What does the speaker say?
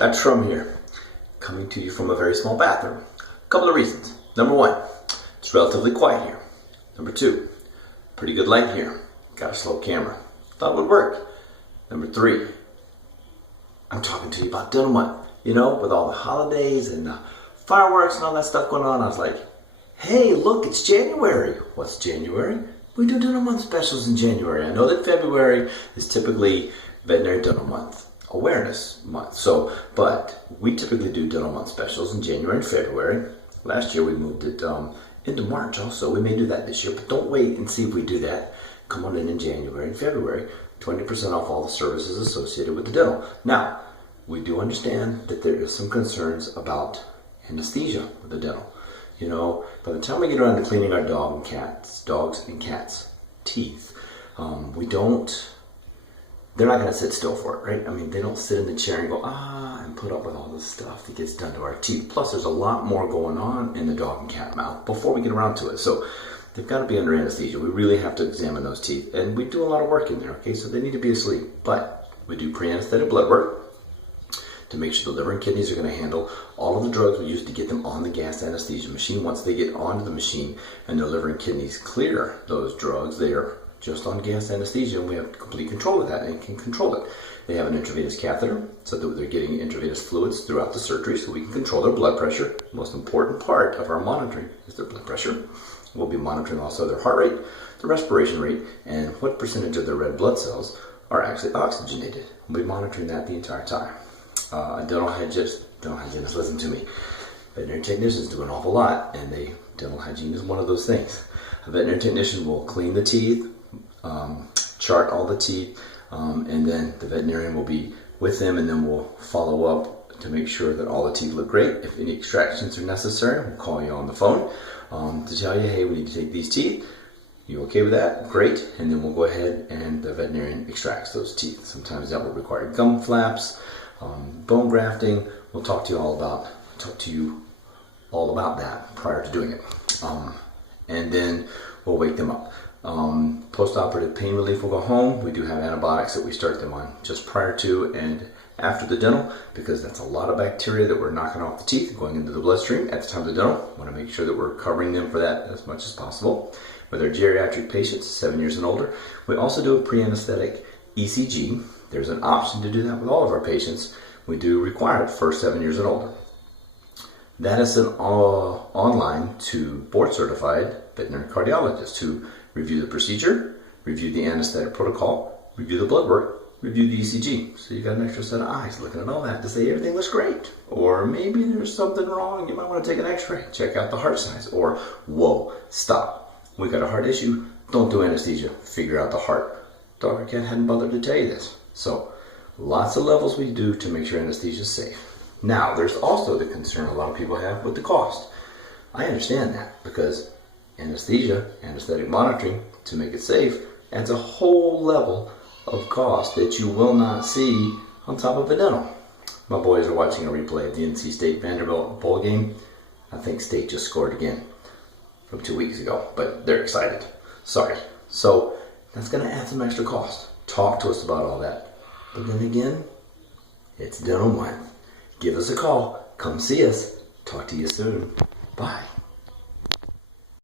Dr. Shrum here, coming to you from a very small bathroom. A couple of reasons. Number one, it's relatively quiet here. Number two, pretty good light here. Got a slow camera. Thought it would work. Number three, I'm talking to you about dental month. You know, with all the holidays and fireworks and all that stuff going on, I was like, hey, look, it's January. What's January? We do dental month specials in January. I know that February is typically veterinary dental month, awareness month. But we typically do dental month specials in January and February. Last year we moved it into March also. We may do that this year, but don't wait and see if we do that. Come on in January and February, 20% off all the services associated with the dental. Now, we do understand that there is some concerns about anesthesia with the dental. You know, by the time we get around to cleaning our dogs and cats' teeth, they're not going to sit still for it, right? I mean, they don't sit in the chair and go, and put up with all this stuff that gets done to our teeth. Plus, there's a lot more going on in the dog and cat mouth before we get around to it. So they've got to be under anesthesia. We really have to examine those teeth. And we do a lot of work in there, okay? So they need to be asleep. But we do pre-anesthetic blood work to make sure the liver and kidneys are going to handle all of the drugs we use to get them on the gas anesthesia machine. Once they get onto the machine and their liver and kidneys clear those drugs, they are just on gas anesthesia, and we have complete control of that and can control it. They have an intravenous catheter so that they're getting intravenous fluids throughout the surgery so we can control their blood pressure. The most important part of our monitoring is their blood pressure. We'll be monitoring also their heart rate, their respiration rate, and what percentage of their red blood cells are actually oxygenated. We'll be monitoring that the entire time. Dental hygienists, listen to me. Veterinary technicians do an awful lot, and dental hygiene is one of those things. A veterinary technician will clean the teeth, chart all the teeth, and then the veterinarian will be with them, and then we'll follow up to make sure that all the teeth look great. If any extractions are necessary, we'll call you on the phone to tell you, hey, we need to take these teeth. You okay with that? Great. And then we'll go ahead and the veterinarian extracts those teeth. Sometimes that will require gum flaps, bone grafting. We'll talk to you all about that prior to doing it. And then we'll wake them up. Post-operative pain relief will go home. We do have antibiotics that we start them on just prior to and after the dental, because that's a lot of bacteria that we're knocking off the teeth going into the bloodstream at the time of the dental. We want to make sure that we're covering them for that as much as possible. With our geriatric patients, 7 years and older, we also do a pre-anesthetic ECG. There's an option to do that with all of our patients. We do require it for 7 years and older. That is an online to board-certified veterinary cardiologists who review the procedure, review the anesthetic protocol, review the blood work, review the ECG. So you got an extra set of eyes looking at all that to say everything looks great. Or maybe there's something wrong. You might want to take an x-ray, check out the heart size. Or, whoa, stop. We got a heart issue. Don't do anesthesia. Figure out the heart. Dr. Ken hadn't bothered to tell you this. So lots of levels we do to make sure anesthesia is safe. Now, there's also the concern a lot of people have with the cost. I understand that because anesthesia, anesthetic monitoring, to make it safe, adds a whole level of cost that you will not see on top of a dental. My boys are watching a replay of the NC State Vanderbilt bowl game. I think State just scored again from 2 weeks ago, but they're excited. Sorry. So that's going to add some extra cost. Talk to us about all that. But then again, it's dental month. Give us a call. Come see us. Talk to you soon. Bye.